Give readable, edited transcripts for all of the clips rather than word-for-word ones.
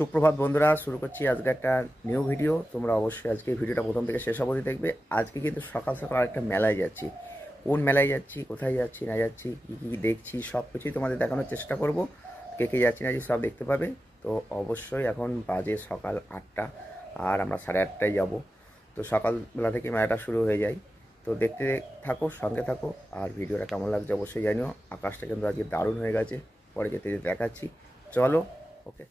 সুপ্রভাত বন্ধুরা, শুরু করছি আজকে একটা নিউ ভিডিও। তোমরা অবশ্যই আজকে ভিডিওটা প্রথম থেকে শেষ অবধি দেখবে। আজকে কিন্তু সকাল সকাল একটা মেলায় যাচ্ছি। কোন মেলায় যাচ্ছি, কোথায় যাচ্ছি না যাচ্ছি, কী কী দেখছি সব কিছুই তোমাদের দেখানোর চেষ্টা করব। কে কে যাচ্ছি না সব দেখতে পাবে। তো অবশ্যই এখন বাজে সকাল 8টা আর আমরা 8:30টায় যাব। তো সকালবেলা থেকে মেলাটা শুরু হয়ে যায়। তো দেখতে থাকো, সঙ্গে থাকো। আর ভিডিওটা কেমন লাগছে অবশ্যই জানিও। আকাশটা কিন্তু আজকে দারুণ হয়ে গেছে, পরে যেতে যেতে দেখাচ্ছি। চলো, ওকে।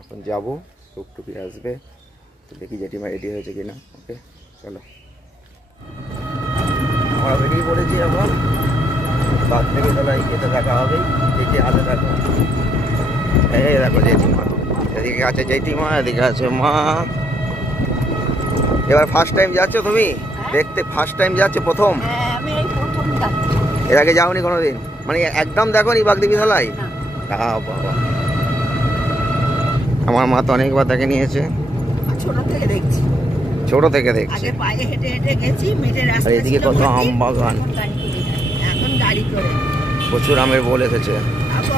এখন যাবো, টুকটুকি আসবে, তো দেখি জেঠিমা রেডি হয়েছে কিনা। ওকে চলো, আমরা বেরিয়ে পড়েছি। এখন বাস থেকে তলায় যেতে দেখা হবে। দেখি হাতে দেখো, এই দেখো জেঠিমা, এদিকে আছে জেঠিমা, এদিকে আছে মা। এবার ফার্স্ট টাইম যাচ্ছ তুমি দেখতে? ফার্স্ট টাইম যাচ্ছ, প্রথম? এর আগে যাওনি কোনোদিন? মানে একদম দেখো নি বাগদেবী তলায়? বাবা, আমার মা তো অনেকবার দেখে নিয়েছে। ছোট থেকে দেখছি। ছোট থেকে দেখছি। আগে পায়ে হেঁটে হেঁটে গেছি, মেটের রাস্তা। এদিকে কত আম বাগান, এখন গাড়ি করে। প্রচুর আমের বোল এসেছে।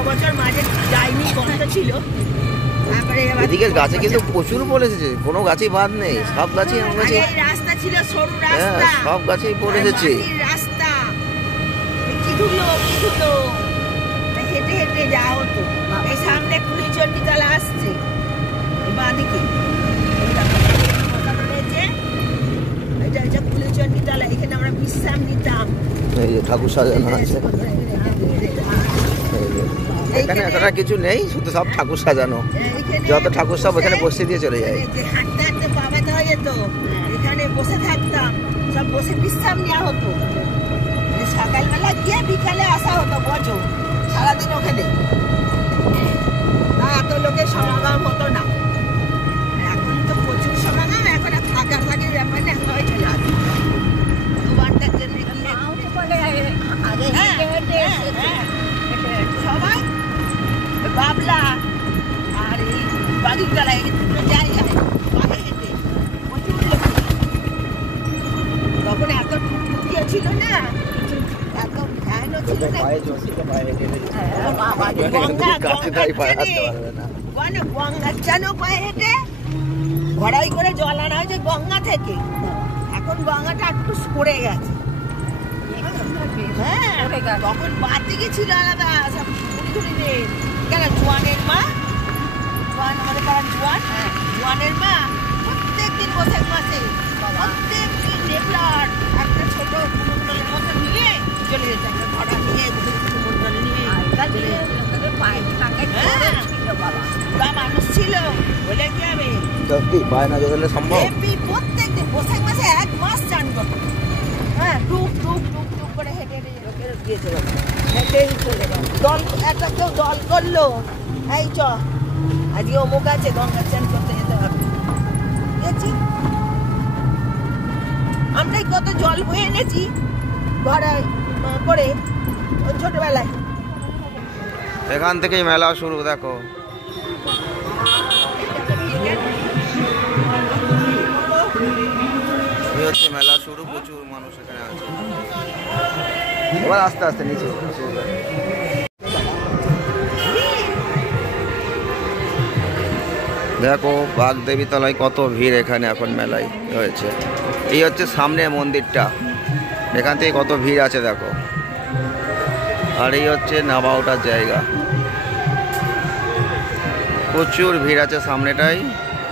বছর মাঝে যাইনি, বন্ধ ছিল। এদিকে গাছে কিন্তু প্রচুর বোল এসেছে, কোনো গাছই বাদ নেই, সব গাছই আম গাছে। রাস্তা ছিল সরু হ্যাঁ, রাস্তা, সব গাছেই বোল এসেছে। রাস্তা কি ধুলো কি ধুলো, হেঁটে হেঁটে যাওয়া হতো। এই সামনে কুড়িচন্ডী তলা আসছে, বাঁদিকে এটা হচ্ছে কুড়িচন্ডী তলা। এখানে আমরা বিশ্রাম নিতাম। এই যে ঠাকুর সাজানো আছে এখানে, এখানে কিছু নেই, শুধু সব ঠাকুর সাজানো। যত ঠাকুর সব এখানে বসে দিয়ে চলে যায়। হাঁটতে হাঁটতে পা ব্যথা হয়ে যেত, এখানে বসে থাকতাম, সব বসে বিশ্রাম নেওয়া হতো। সকালবেলা গিয়ে বিকালে আসা হতো, বছর সারাদিন ওখানে। এত লোকের সমাগম হতো না। এখন তো প্রচুর সমাগম, এখন আর থাকার থাকে ব্যাপার না, সবাই চলে আসে দুবারটার জন্য। সবাই বাবলা আর এই বাড়ির তলায় এই দুটো জায়গায় পায়ে হেঁটে প্রচুর লোক। তখন এত টুকটুকিও ছিল না, এত ভ্যানও ছিল না। গঙ্গার চানও পায়ে হেঁটে, ঘড়াই করে জল আনা হয়েছে গঙ্গা থেকে। এখন গঙ্গাটা একটু সরে গেছে। হ্যাঁ, তখন বাদ দিকে ছিল আলাদা সব ঘুরি কেন। জোয়ানের মা, জোয়ান আমাদের পাড়ার জোয়ান, জোয়ানের মা প্রত্যেকদিন বৈশাখ মাসে প্রত্যেকদিন রেগুলার একটা ছোট কুমন্ডলের মতো নিয়ে চলে যেত। একটা ঘোড়া নিয়ে কুমন্ডল নিয়ে মানুষ ছিল বলে কি হবে, প্রত্যেকদিন বৈশাখ মাসে 1 মাস চান করতো। হ্যাঁ, টুক টুক টুক টুক করে হেঁটে হেঁটে গিয়েছিল। দল একটা কেউ দল করলো, এই চ আজকে অমুক আছে গঙ্গা চান করতে যেতে হবে। দেখছি আমরাই কত জল বয়ে এনেছি ঘরে করে ছোটবেলায়। এখান থেকেই মেলা শুরু। দেখো এই হচ্ছে মেলা শুরু, প্রচুর মানুষ এখানে আছে। এবার আস্তে আস্তে নিচে দেখো বাগদেবী তলায় কত ভিড় এখানে এখন মেলায় হয়েছে। এই হচ্ছে সামনে মন্দিরটা, এখান থেকে কত ভিড় আছে দেখো। আর এই হচ্ছে নাবা ওঠার জায়গা, প্রচুর ভিড় আছে সামনেটাই।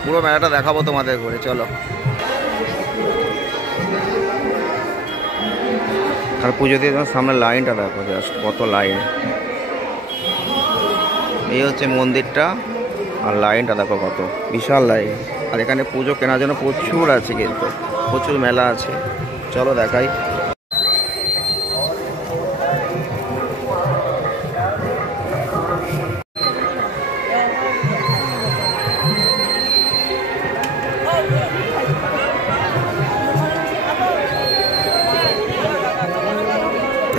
পুরো মেলাটা দেখাবো তোমাদের ঘুরে, চলো। আর পুজো দিয়ে সামনে লাইনটা দেখো, জাস্ট কত লাইন। এই হচ্ছে মন্দিরটা, আর লাইনটা দেখো কত বিশাল লাইন। আর এখানে পুজো কেনার জন্য প্রচুর আছে, কিন্তু প্রচুর মেলা আছে। চলো দেখাই।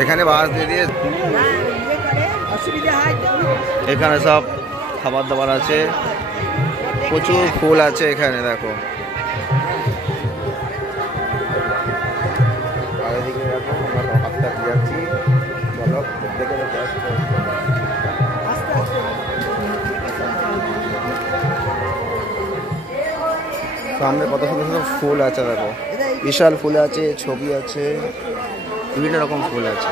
এখানে বাস দিয়ে দিয়ে এখানে সব খাবার দাবার আছে, প্রচুর ফুল আছে এখানে দেখো। সামনে কত সুন্দর সুন্দর ফুল আছে দেখো, বিশাল ফুল আছে, ছবি আছে, বিভিন্ন রকম ফুল আছে।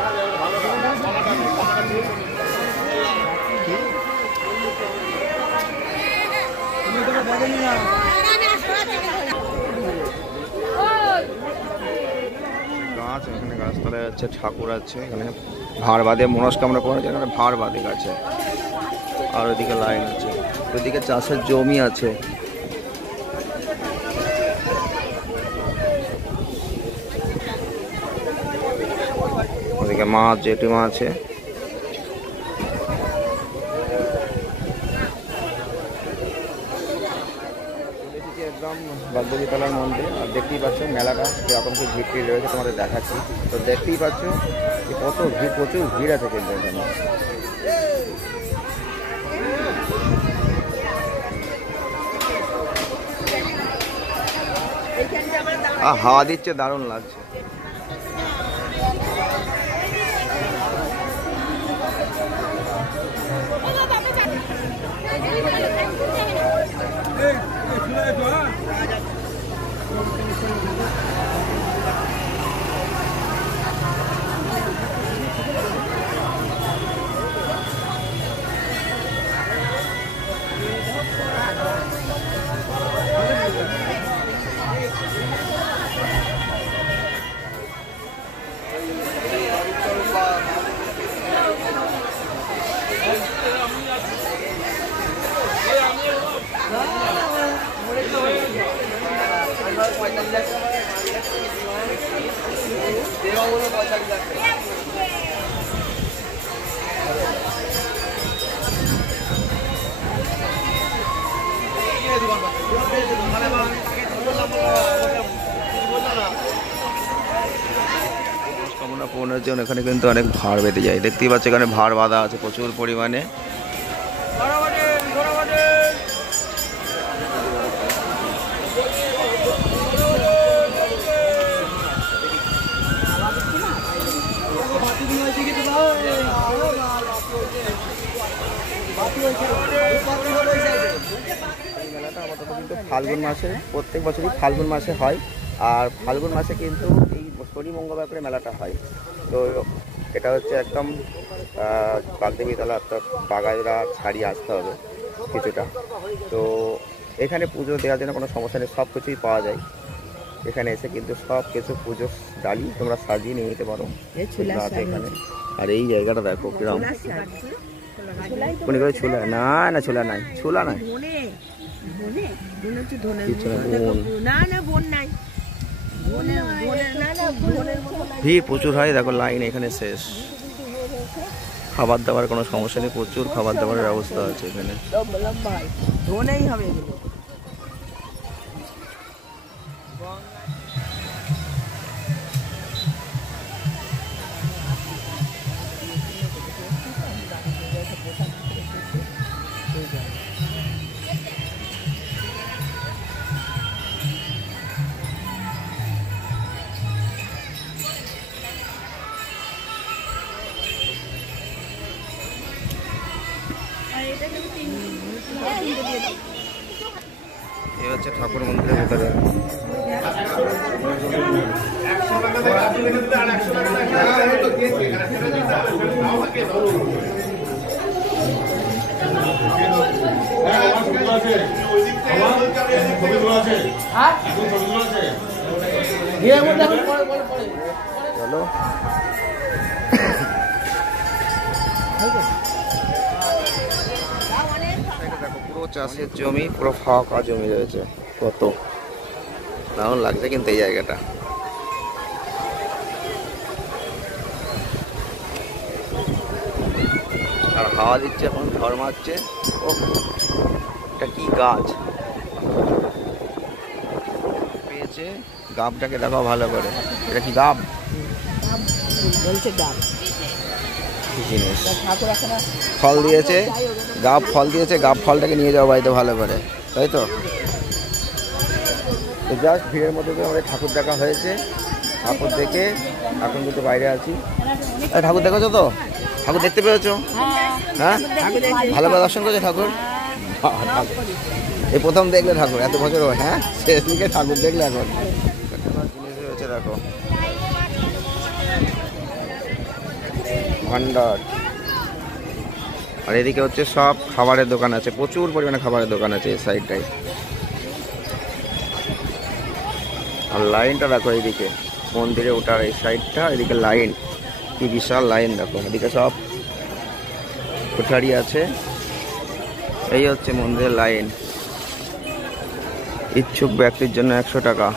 গাছ, এখানে গাছতলায় আছে, ঠাকুর আছে, এখানে ভাঁড় বাঁধে মনস্কামনা করা যায়, এখানে ভাঁড় বাঁধে গাছে। আর ওইদিকে লাইন আছে, ওইদিকে চাষের জমি আছে। ওদিকে মাছ, জেঠিমা আছে। একদম বাগবতীতলার মন্দির, আর দেখতেই পাচ্ছ মেলাটা সেরকম কি ভিড় রয়েছে তোমাদের দেখাচ্ছি। তো দেখতেই পাচ্ছ কত ভিড়, প্রচুর ভিড় আছে কিন্তু এখানে। হাওয়া দিচ্ছে, দারুণ লাগছে। কামনা পূর্ণের জন্য এখানে কিন্তু অনেক ভাঁড় বেঁধে যায়, দেখতেই পাচ্ছ এখানে ভাঁড় বাঁধা আছে প্রচুর পরিমাণে। মেলাটা আমাদের কিন্তু ফাল্গুন মাসে, প্রত্যেক বছরই ফাল্গুন মাসে হয়। আর ফাল্গুন মাসে কিন্তু এই শনি মঙ্গলবার করে মেলাটা হয়। তো এটা হচ্ছে একদম বাগদেবীতলা, অর্থাৎ বাগাইরা ছাড়িয়ে আসতে হবে কিছুটা। তো এখানে পুজো দেওয়ার জন্য কোনো সমস্যা নেই, সব কিছুই পাওয়া যায় এখানে এসে। কিন্তু সব কিছু পুজোর ডালি তোমরা সাজিয়ে নিয়ে নিতে পারো এখানে। আর এই জায়গাটা দেখো কিরম, কোন করে ছোলা, না না ছোলা নাই, ছোলা নাই, ভিড় প্রচুর হয় দেখো, লাইন এখানে শেষ। খাবার দাবার কোনো সমস্যা নেই, প্রচুর খাবার দাবারের ব্যবস্থা আছে এখানে। এই হচ্ছে ঠাকুর মন্দিরের ভেতরে। চলো পুরো চাষের জমি, পুরো ফাঁকা জমি রয়েছে, কত দারুণ লাগছে কিন্তু এই জায়গাটা। আর হাওয়া দিচ্ছে, এখন ঝড় মারছে। ও এটা কি গাছ পেয়েছে, গাবটাকে দেখো ভালো করে, এটা কি গাব বলছে, গাব জিনিস ফল দিয়েছে, গাব ফল দিয়েছে, গাব ফলটাকে নিয়ে যাও বাড়িতে ভালো করে, তাই তো। জাস্ট ভিড়ের মধ্যে দিয়ে আমাদের ঠাকুর দেখা হয়েছে, ঠাকুর দেখে এখন কিন্তু বাইরে আছি। ঠাকুর দেখেছো তো, ঠাকুর দেখতে পেয়েছো? হ্যাঁ ভালো করে দর্শন করেছো ঠাকুর। এই প্রথম দেখলে ঠাকুর, এত বছর হয়, হ্যাঁ শেষ দিকে ঠাকুর দেখলে এখন জিনিস রয়েছে দেখো, ভান্ডার। আর এদিকে হচ্ছে সব খাবারের দোকান আছে, প্রচুর পরিমাণে খাবারের দোকান আছে এই সাইডটায়। আর লাইনটা দেখো এইদিকে মন্দিরে ওঠার এই সাইডটা, এদিকে লাইন, কি বিশাল লাইন দেখো। এদিকে সব কোঠারি আছে, এই হচ্ছে মন্দিরের লাইন। ইচ্ছুক ব্যক্তির জন্য 100 টাকা।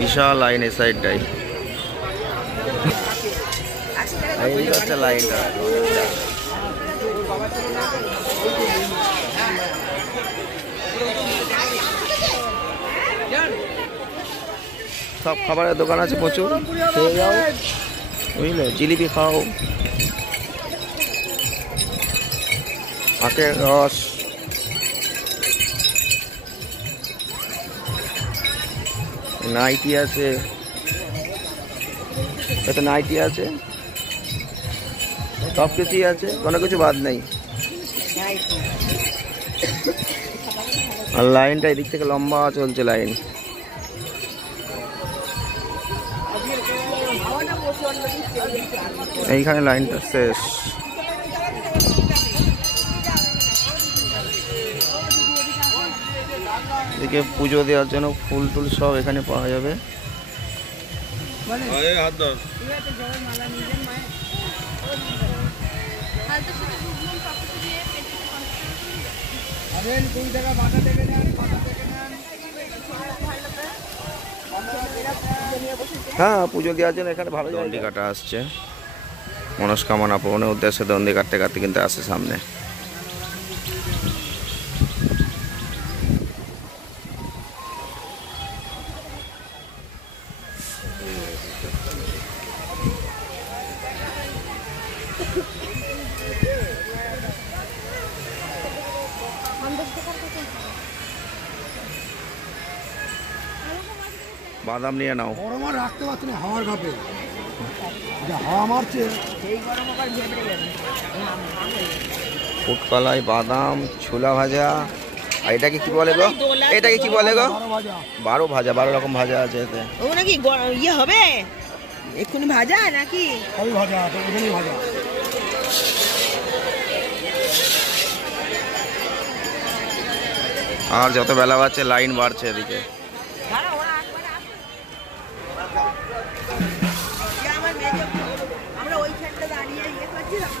বিশাল লাইন এই সাইডটাই, এই হচ্ছে লাইনটা। সব খাবারের দোকান আছে প্রচুর, খেয়ে যাও বুঝলে, জিলিপি খাও, আখের রস, নাইটি আছে, এতে নাইটি আছে, সব কিছুই আছে, কোনো কিছু বাদ নেই। আর লাইনটা এদিক থেকে লম্বা চলছে লাইন। এইখানে লাইনটা শেষ। এদিকে পুজো দেওয়ার জন্য ফুল টুল সব এখানে পাওয়া যাবে। হ্যাঁ, পুজো দেওয়ার জন্য এখানে ভালো দণ্ডি কাটা আসছে, মনস্কামনা পূরণের উদ্দেশ্যে দণ্ডি কাটতে কাটতে কিন্তু আসে সামনে। বাদাম নিয়ে নাও, গরম আর রাখতে পারছি না, হাওয়ার ঘাপে যা হাওয়া মারছে। ফুটকলাই, বাদাম, ছোলা ভাজা, আর এটাকে কি বলে গো, এটাকে কি বলে গো, 12 ভাজা, 12 রকম ভাজা আছে এতে। ও নাকি ইয়ে হবে এক্ষুনি ভাজা নাকি? সবই ভাজা, এখানেই ভাজা। আর যত বেলা বাড়ছে লাইন বাড়ছে এদিকে। আমরা ওইখানটা দাঁড়িয়ে ইয়ে করছিলাম,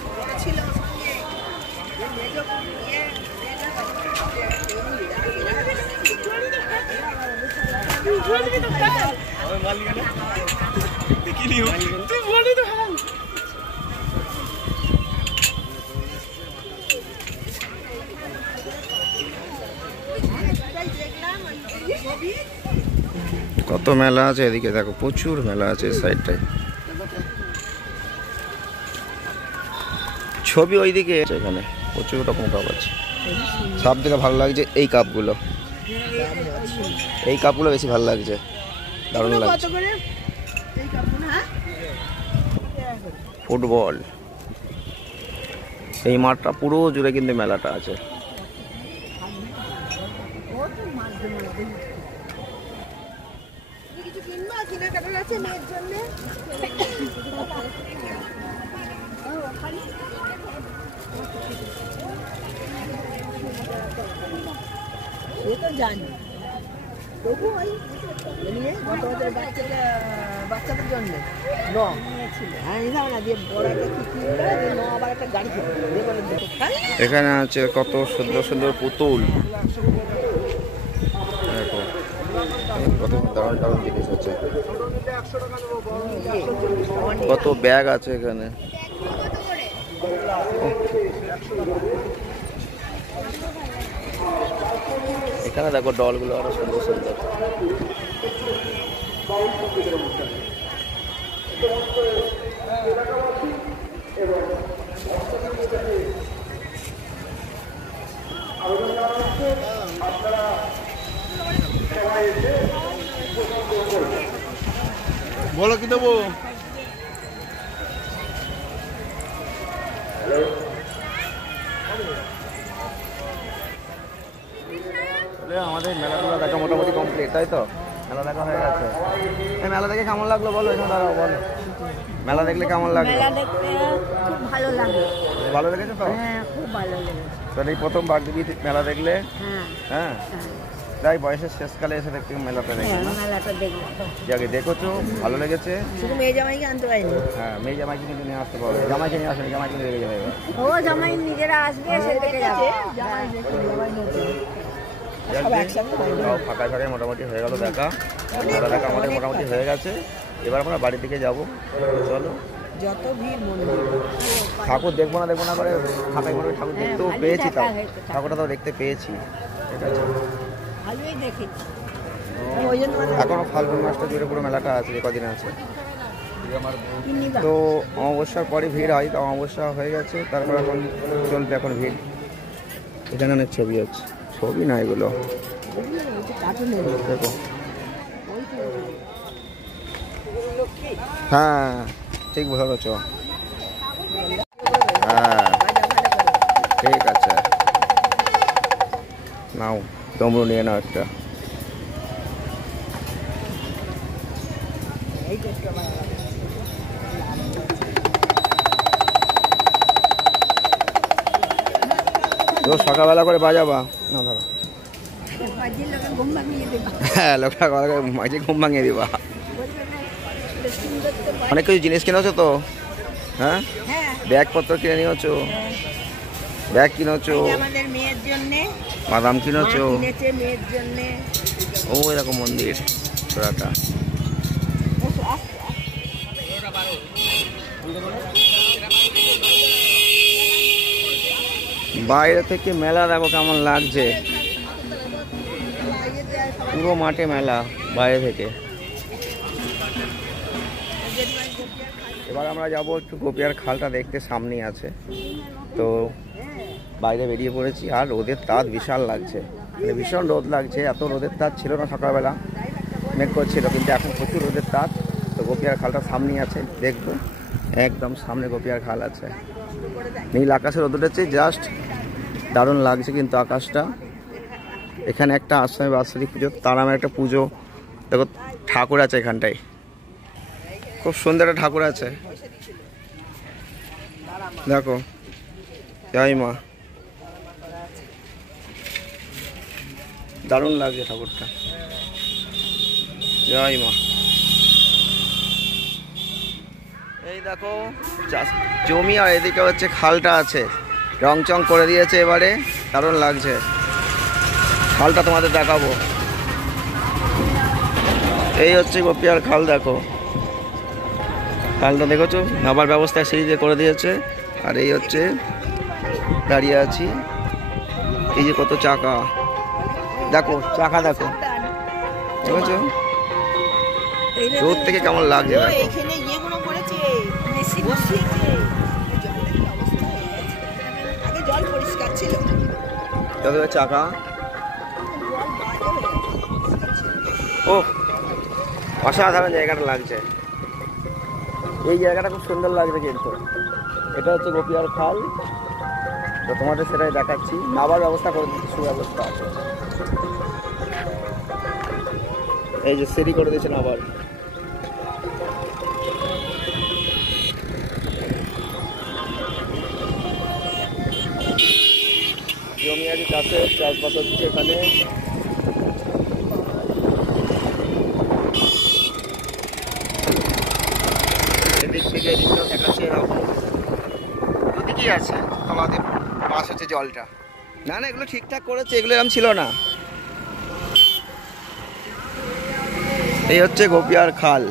ছিল সঙ্গে কত মেলা আছে এদিকে দেখো, প্রচুর মেলা আছে এই সাইডটায়। ছবি ওইদিকে, এখানে প্রচুর রকম কাপ আছে। সব থেকে ভালো লাগছে এই কাপগুলো, এই কাপগুলো বেশি ভালো লাগছে, দারুণ লাগছে। ফুটবল, এই মাঠটা পুরো জুড়ে কিন্তু মেলাটা আছে। জানি তবু ওই গত বছর বাচ্চাদের জন্য হ্যাঁ নিলাম না, দিয়ে বড় একটা কি কিনলো, আবার একটা গাড়ি এখানে আছে কত সুন্দর সুন্দর পুতুল, দেখো কত দারুণ দারুণ জিনিস আছে, কত ব্যাগ আছে এখানে। এখানে দেখো ডলগুলো আরো সুন্দর সুন্দর। বলো কি দেবো? আমাদের মেলাগুলো দেখা মোটামুটি কমপ্লিট, তাই তো? মেলা দেখা হয়ে গেছে। এই মেলা দেখে কেমন লাগলো বলো, এখানে দাঁড়াও বলো। মেলা দেখলে কেমন লাগলো? মেলা দেখতে খুব ভালো লাগে। ভালো লেগেছে তো? হ্যাঁ, খুব ভালো লেগেছে। তাহলে এই প্রথম বাগদেবী মেলা দেখলে? হ্যাঁ হ্যাঁ, হ্যাঁ তাই বয়সের শেষকালে এসে দেখতে মেলাটা দেখলে না? মেলাটা দেখলাম। যাকে দেখেছো ভালো লেগেছে। শুধু মেয়ে জামাইকে আনতে পারিনি। হ্যাঁ, মেয়ে জামাইকে কিন্তু নিয়ে আসতে পারবে। জামাইকে নিয়ে আসেনি, জামাইকে নিয়ে রেখে যাবে এবার। ও জামাই নিজেরা আসবে, সে দেখে যাবে। জামাই দেখে জামাই নতুন সব একসাথে হয়। তাও ফাঁকায় ফাঁকায় মোটামুটি হয়ে গেল দেখা। মেলা দেখা আমাদের মোটামুটি হয়ে গেছে। এবার আমরা বাড়ির দিকে যাবো। চলো। যত ভিড় মন্দির ঠাকুর দেখবো না করে ফাঁকায় মোটামুটি ঠাকুর দেখতেও পেয়েছি, তাও ঠাকুরটা তাও দেখতে পেয়েছি। ঠিক আছে, ভালোই দেখেছি। ওই জন্য এখনো ফাল্গুন মাসটা জুড়ে পুরো মেলাটা আছে, যে কদিন আছে। তো অমাবস্যার পরে ভিড় হয়, তো অমাবস্যা হয়ে গেছে, তারপর এখন চলবে এখন ভিড়। এখানে অনেক ছবি আছে, ছবি না এগুলো দেখো। হ্যাঁ ঠিক বলেছ, হ্যাঁ ঠিক আছে। নাও তোমরা নিয়ে নাও একটা। রোজ সকালবেলা করে বাজাবা না? ধরো হ্যাঁ, লোকটা মাঝে ঘুম ভাঙিয়ে দিবা। অনেক কিছু জিনিস কিনেছো তো? হ্যাঁ, ব্যাগপত্র কিনে নিয়েছো? ব্যাগ কিনেছো? আমাদের মেয়ের জন্য বাদাম কিনেছো? কিনেছে মেয়ের জন্য। ও এরকম মন্দির পুরাটা। বাইরে থেকে মেলা দেখো কেমন লাগছে, পুরো মাঠে মেলা বাইরে থেকে। এবার আমরা যাবো একটু গোপিয়ার খালটা দেখতে, সামনেই আছে। তো বাইরে বেরিয়ে পড়েছি, আর রোদের তাপ বিশাল লাগছে, মানে ভীষণ রোদ লাগছে। এত রোদের তাপ ছিল না সকালবেলা, মেঘ করছিল, কিন্তু এখন প্রচুর রোদের তাপ। তো গোপিয়ার খালটা সামনেই আছে, দেখবো। একদম সামনে গোপিয়ার খাল আছে, নীল আকাশে রোদ উঠেছে, জাস্ট দারুণ লাগছে কিন্তু আকাশটা। এখানে একটা আশ্রমে বাৎসরিক পুজো, তার নামে একটা পুজো দেখো, ঠাকুর আছে এখানটায়, খুব সুন্দর একটা ঠাকুর আছে দেখো। জয় মা, দারুণ লাগছে ঠাকুরটা। জয় মা। এই দেখো জমি, আর এদিকে হচ্ছে খালটা আছে, রং চং করে দিয়েছে এবারে, দারুণ লাগছে। খালটা তোমাদের দেখাবো। এই হচ্ছে গোপিয়ার খাল, দেখো খালটা দেখেছো, নামার ব্যবস্থা সিঁড়ি দিয়ে করে দিয়েছে। আর এই হচ্ছে দাঁড়িয়ে আছি, এই যে কত চাকা, দেখো চাকা দেখো, দেখেছো দূর থেকে কেমন লাগছে দেখো। এখানে ইয়েগুলো করেছে, মেশিন বসিয়েছে। আগে জল পরিষ্কার ছিল, দেখো চাকা। ও অসাধারণ জায়গাটা লাগছে, এই জায়গাটা খুব সুন্দর লাগছে কিন্তু। এটা হচ্ছে গোপিয়ার খাল, তো তোমাদের সেটাই দেখাচ্ছি। নামার ব্যবস্থা করে দিচ্ছি, সুব্যবস্থা আছে। এই যে সিঁড়ি করে দিয়েছেন আবার। জমি আছে, চাষবাস হচ্ছে এখানে। এদিক থেকে এদিকটাও দেখাচ্ছে এরকম। ওদিকেই আছে আমাদের পাশ হচ্ছে জলটা। না না, এগুলো ঠিকঠাক করেছে, এগুলো এরকম ছিল না। এই হচ্ছে গোপিয়ার খাল।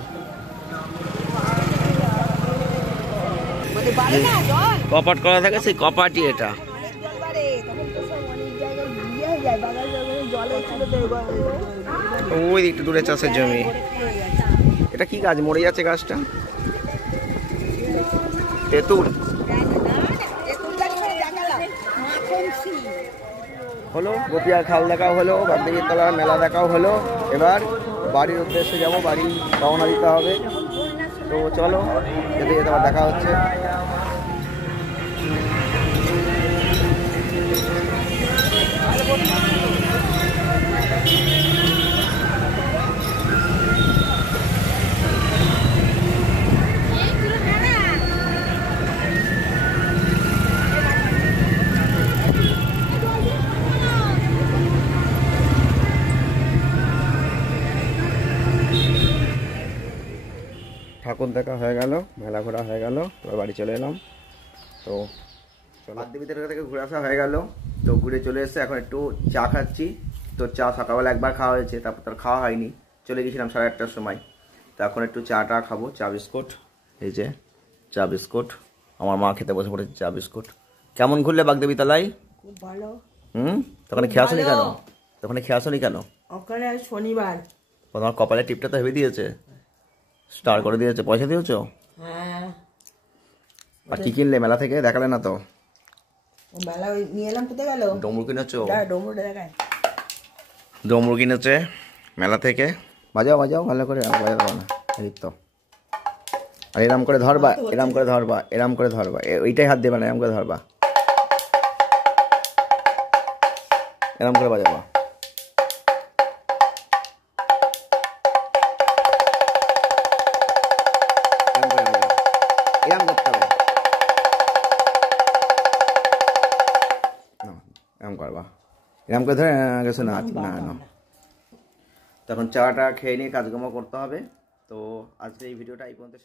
কপাট করা থাকে, সেই কপাটই এটা। ওই একটু দূরে চাষের জমি। এটা কি গাছ মরে যাচ্ছে গাছটা? তেঁতুল হলো, গোপিয়ার খাল দেখাও হলো, বাগদেবীর তলার মেলা দেখাও হলো। এবার বাড়ির উদ্দেশ্যে যাবো, বাড়ি রওনা দিতে হবে। তো চলো, যেতে যেতে আবার দেখা হচ্ছে। ঠাকুর দেখা হয়ে গেল, মেলা ঘোরা হয়ে গেল, এবার বাড়ি চলে এলাম। তো বাদ্যবিদ্যার থেকে ঘুরে আসা হয়ে গেল। তো ঘুরে চলে এসে এখন একটু চা খাচ্ছি। তো চা সকালবেলা একবার খাওয়া হয়েছে, তারপর তার খাওয়া হয়নি, চলে গেছিলাম 8:30টার সময়। তো এখন একটু চাটা খাবো, চা বিস্কুট। এই যে চা বিস্কুট, আমার মা খেতে বসে পড়েছে চা বিস্কুট। কেমন ঘুরলে বাগদেবী তলায়? খুব ভালো। তখন খেয়ে আসনি কেন? তখন খেয়ে আসনি কেন? ওখানে শনিবার। তোমার কপালে টিপটা তো হেভি দিয়েছে, স্টার করে দিয়েছে। পয়সা দিয়েছো? হ্যাঁ। আর কি কিনলে মেলা থেকে? দেখালে না তো। বেলা ওই নিয়ে এলাম, কোথায় গেল? ডমরু কিনেছো? ডোমরটা দেখায়। ডমরু কিনেছে মেলা থেকে। বাজাও বাজাও ভালো করে, বাজাবো না এই তো। আর এরম করে ধরবা, এরম করে ধরবা, এরম করে ধরবা, ওইটাই হাত দেবা না, এরম করে ধরবা, এরম করে বাজাবা। এরম করতে হবে, এরম করবা, এরম করে ধরে গেছো না না না। তখন চাটা খেয়ে নিয়ে কাজকর্ম করতে হবে। তো আজকে এই ভিডিওটা এই পর্যন্ত